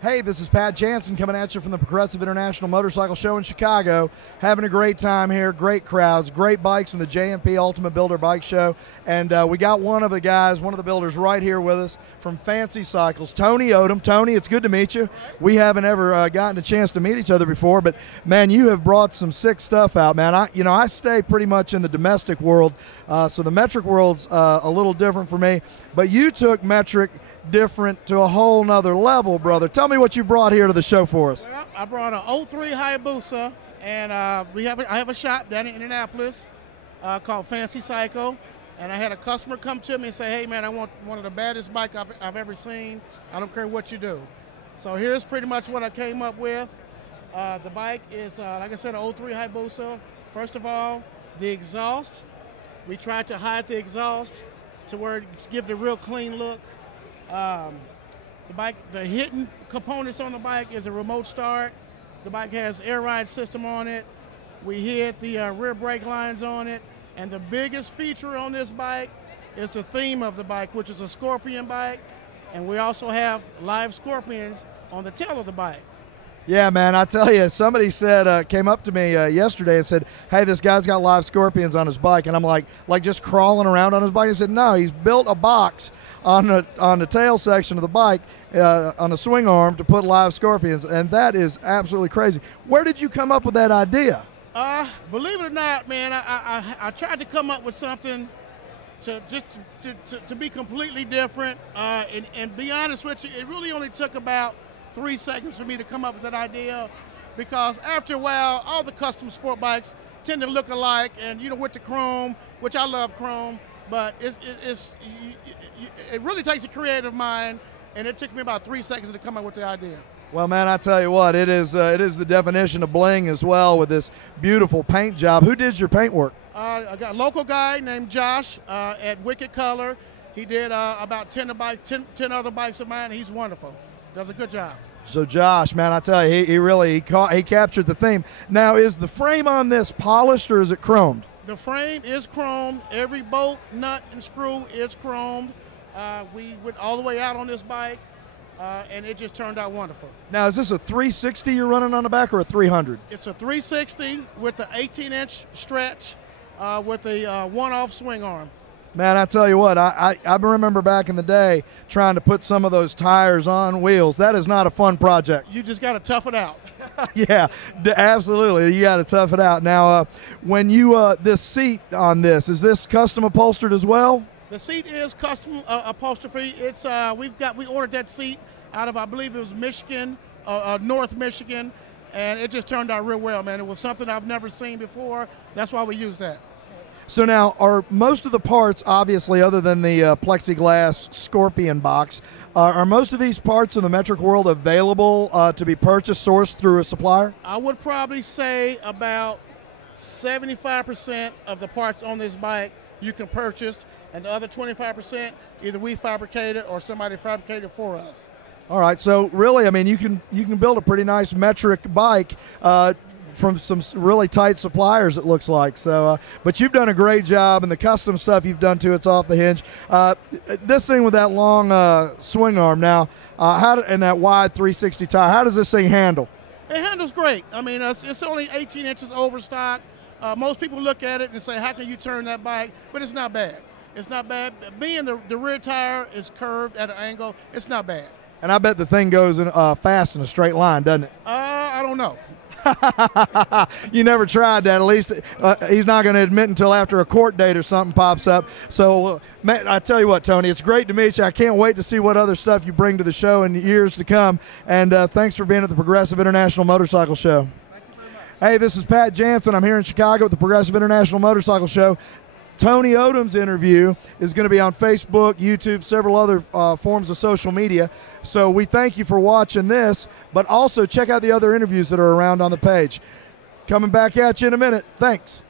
Hey, this is Pat Jansen coming at you from the Progressive International Motorcycle Show in Chicago. Having a great time here, great crowds, great bikes in the JMP Ultimate Builder Bike Show. And we got one of the guys, one of the builders right here with us from Fancy Cycles, Tony Odom. Tony, it's good to meet you. We haven't ever gotten a chance to meet each other before, but man, you have brought some sick stuff out, man. I stay pretty much in the domestic world, so the metric world's a little different for me, but you took metric different to a whole nother level, brother. Tell me what you brought here to the show for us. Well, I brought an 03 Hayabusa, and I have a shop down in Indianapolis called Fancy Cycle, and I had a customer come to me and say, hey man, I want one of the baddest bikes I've ever seen. I don't care what you do. So here's pretty much what I came up with. The bike is, like I said, an 03 Hayabusa. First of all, the exhaust. We tried to hide the exhaust to where it give the real clean look. The hidden components on the bike is a remote start. The bike has air ride system on it. We hid the rear brake lines on it. And the biggest feature on this bike is the theme of the bike, which is a scorpion bike. And we also have live scorpions on the tail of the bike. Yeah, man, I tell you, somebody said, came up to me yesterday and said, hey, this guy's got live scorpions on his bike. And I'm like just crawling around on his bike. He said, no, he's built a box on the tail section of the bike, on the swing arm, to put live scorpions. And that is absolutely crazy. Where did you come up with that idea? Believe it or not, man, I tried to come up with something to be completely different. And be honest with you, it really only took about 3 seconds for me to come up with that idea, because after a while, all the custom sport bikes tend to look alike, and with the chrome, which I love chrome, but it really takes a creative mind, and it took me about 3 seconds to come up with the idea. Well, man, I tell you what, it is the definition of bling as well, with this beautiful paint job. Who did your paint work? I got a local guy named Josh at Wicked Color. He did about 10 other bikes of mine. He's wonderful. Does a good job. So Josh, man, I tell you, he captured the theme. Now, is the frame on this polished or is it chromed? The frame is chromed. Every bolt, nut, and screw is chromed. We went all the way out on this bike, and it just turned out wonderful. Now, is this a 360 you're running on the back or a 300? It's a 360 with the 18-inch stretch with a one-off swing arm. Man, I tell you what, I remember back in the day trying to put some of those tires on wheels. That is not a fun project. You just got to tough it out. Yeah, absolutely. You got to tough it out. Now, when you this seat on this, is this custom upholstered as well? The seat is custom upholstery. It's we ordered that seat out of, I believe it was Michigan, North Michigan, and it just turned out real well, man. It was something I've never seen before. That's why we used that. So now, are most of the parts, obviously, other than the plexiglass Scorpion box, are most of these parts in the metric world available to be purchased, sourced through a supplier? I would probably say about 75% of the parts on this bike you can purchase, and the other 25% either we fabricated or somebody fabricated for us. All right, so really, I mean, you can build a pretty nice metric bike from some really tight suppliers, it looks like. So, but you've done a great job, and the custom stuff you've done too, it's off the hinge. This thing with that long swing arm now, and that wide 360 tire, how does this thing handle? It handles great. I mean, it's only 18 inches overstock. Most people look at it and say, how can you turn that bike? But it's not bad. It's not bad. Being the rear tire is curved at an angle, it's not bad. And I bet the thing goes fast in a straight line, doesn't it? I don't know. You never tried that. At least he's not going to admit until after a court date or something pops up. So, man, I tell you what, Tony, it's great to meet you. I can't wait to see what other stuff you bring to the show in years to come. And thanks for being at the Progressive International Motorcycle Show. Thank you very much. Hey, this is Pat Jansen. I'm here in Chicago at the Progressive International Motorcycle Show. Tony Odom's interview is going to be on Facebook, YouTube, several other forms of social media. So we thank you for watching this, but also check out the other interviews that are around on the page. Coming back at you in a minute. Thanks.